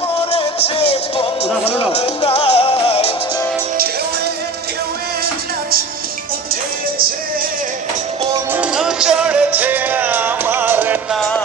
পড়েছে ওটা ভালো নাও। বন্ধুতায়, ঢেউয়ে ঢেউয়ে নাচ উঠেছে, বন্ধু চড়েছে আমার নাম।